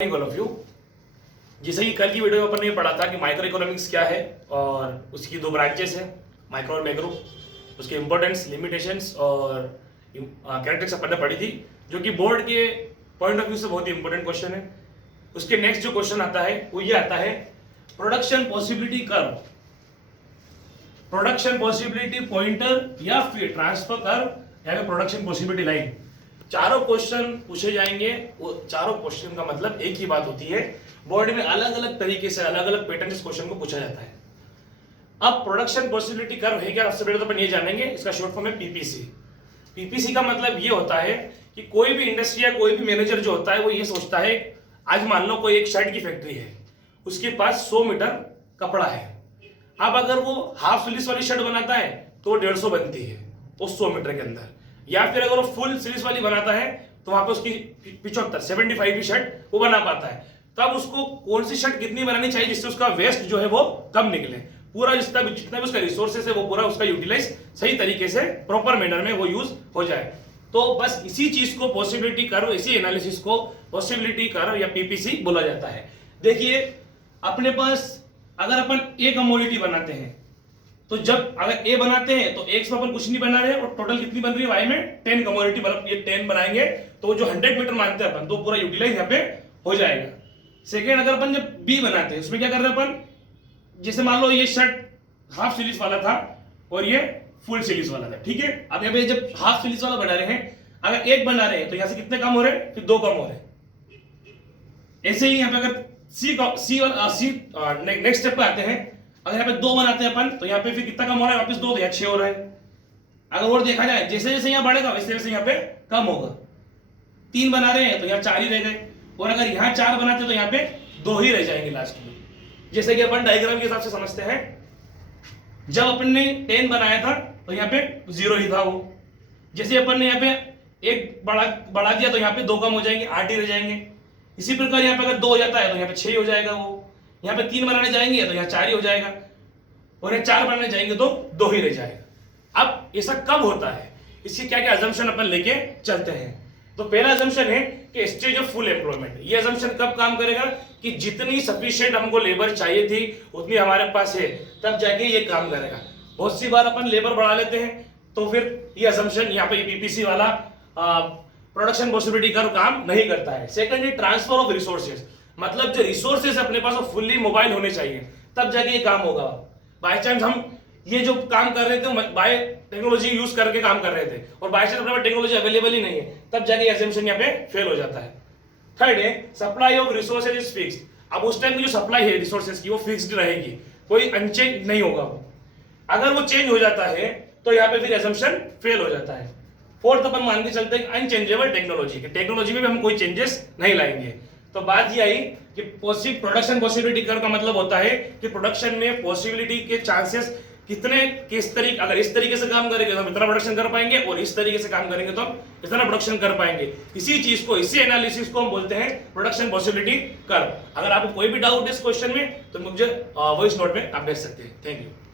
All of you. जैसे कि कल की वीडियो में अपन ने पढ़ा था कि माइक्रो इकोनॉमिक्स क्या है और उसकी दो ब्रांचेस है, माइक्रो और मैक्रो, उसके इंपॉर्टेंस, लिमिटेशंस और कैरेक्टरिस्टिक्स अपन ने पढ़ी थी, जो कि बोर्ड के पॉइंट ऑफ व्यू से बहुत ही इंपॉर्टेंट क्वेश्चन है। उसके नेक्स्ट जो क्वेश्चन आता है वो ये आता है, production possibility curve, production possibility pointer या फिर ट्रांसफर कर्व या फिर प्रोडक्शन पॉसिबिलिटी लाइन। चारों क्वेश्चन पूछे जाएंगे। वो चारों क्वेश्चन का मतलब एक ही बात होती है, बोर्ड में अलग अलग तरीके से अलग अलग पैटर्न इस क्वेश्चन को पूछा जाता है। अब प्रोडक्शन पॉसिबिलिटी कर्व है क्या, सबसे पहले तो अपन ये जानेंगे, इसका शॉर्ट फॉर्म है पीपीसी। पीपीसी का मतलब ये होता है कि कोई भी इंडस्ट्री या कोई भी मैनेजर जो होता है वो ये सोचता है, आज मान लो कोई एक शर्ट की फैक्ट्री है, उसके पास 100 मीटर कपड़ा है। अब अगर वो हाफ स्लीव्स वाली शर्ट बनाता है तो 150 बनती है उस 100 मीटर के अंदर, या फिर अगर वो फुल स्लीव्स वाली बनाता है तो वहां पे उसकी 75 की शर्ट वो बना पाता है। तब उसको कौन सी शर्ट कितनी बनानी चाहिए जिससे उसका वेस्ट जो है वो कम निकले, पूरा जितना भी उसका रिसोर्सेस है वो पूरा उसका यूटिलाइज सही तरीके से प्रॉपर मैनर में वो यूज हो जाए। तो बस इसी चीज को पॉसिबिलिटी कर्व, इसी एनालिसिस को पॉसिबिलिटी कर्व या पीपीसी बोला जाता है। देखिए, अपने पास अगर अपन ए कमोडिटी बनाते हैं तो जब अगर ए बनाते हैं तो एक्स में अपन कुछ नहीं बना रहे और टोटल कितनी बन रही है वाई में 10 कमोडिटी, मतलब ये 10 बनाएंगे तो जो 100 मीटर मानते हैं अपन तो पूरा यूटिलाइज यहाँ पे हो जाएगा। सेकेंड, अगर अपन जब बी बनाते हैं उसमें क्या कर रहे हैं अपन, जैसे मान लो ये शर्ट हाफ स्लीव्स वाला था और ये फुल स्लीव्स वाला था, ठीक है। अब यहाँ पे जब हाफ स्लीव्स वाला बना रहे हैं, अगर एक बना रहे हैं तो यहाँ से कितने कम हो रहे हैं, फिर 2 कम हो रहे हैं। ऐसे ही यहाँ पे अगर नेक्स्ट स्टेप पे आते हैं, अगर यहाँ पे 2 बनाते हैं अपन तो यहाँ पे फिर कितना कम हो रहा है, वापस 2 या 6 हो रहा है। अगर और देखा जाए जैसे जैसे यहाँ बढ़ेगा वैसे वैसे यहाँ पे कम होगा। 3 बना रहे हैं तो यहाँ 4 ही रह गए, और अगर यहाँ 4 बनाते तो यहाँ पे 2 ही रह जाएंगे लास्ट में। जैसे कि अपन डायग्राम के हिसाब से समझते हैं, जब अपन ने 10 बनाया था तो यहाँ पे 0 ही था वो। जैसे अपन ने यहाँ पे एक बढ़ा दिया तो यहाँ पे 2 कम हो जाएंगे, 8 ही रह जाएंगे। इसी प्रकार यहाँ पे अगर 2 हो जाता है तो यहाँ पे 6 हो जाएगा वो। यहाँ पे 3 बनाने जाएंगे तो यहाँ 4 ही हो जाएगा, और यहाँ 4 बनाने जाएंगे तो 2 ही रह जाएगा। अब ऐसा कब होता है, इसकी क्या क्या अजम्पशन अपन लेके चलते हैं। तो पहला अजम्पशन है कि स्टेज ऑफ फुल एम्प्लॉयमेंट। ये अजम्पशन कब काम करेगा कि जितनी सफिशिएंट हमको लेबर चाहिए थी उतनी हमारे पास है, तब जाके ये काम करेगा। बहुत सी बार अपन लेबर बढ़ा लेते हैं तो फिर ये अजम्पशन यहाँ पे पीपीसी वाला प्रोडक्शन पॉसिबिलिटी कर्व काम नहीं करता है। सेकंडली, ट्रांसफर ऑफ रिसोर्सेज, मतलब जो रिसोर्सेज अपने पास वो फुल्ली मोबाइल होने चाहिए, तब जाके ये काम होगा। बाय चांस हम ये जो काम कर रहे थे बाय टेक्नोलॉजी यूज करके काम कर रहे थे और बाय चांस अपने पास टेक्नोलॉजी अवेलेबल ही नहीं है, तब जाके अजम्पशन यहाँ पे फेल हो जाता है। थर्ड है, supply of resources is fixed. अब उस टाइम की जो सप्लाई है रिसोर्सेज की वो फिक्स्ड रहेगी, कोई अनचेंज नहीं होगा वो। अगर वो चेंज हो जाता है तो यहाँ पे फिर अजम्पशन फेल हो जाता है। फोर्थ, अपन मान के चलते हैं अनचेंजेबल टेक्नोलॉजी, के टेक्नोलॉजी में भी हम कोई चेंजेस नहीं लाएंगे। तो बात ये आई कि प्रोडक्शन पॉसिबिलिटी कर्व का मतलब होता है कि प्रोडक्शन में पॉसिबिलिटी के चांसेस कितने, किस तरीके, अगर इस तरीके से काम करेंगे तो हम इतना प्रोडक्शन कर पाएंगे और इस तरीके से काम करेंगे तो हम इतना प्रोडक्शन कर पाएंगे। इसी चीज को, इसी एनालिसिस को हम बोलते हैं प्रोडक्शन पॉसिबिलिटी कर्व। अगर आपको कोई भी डाउट है इस क्वेश्चन में तो मुझे वॉइस नोट में आप भेज सकते हैं। Thank you.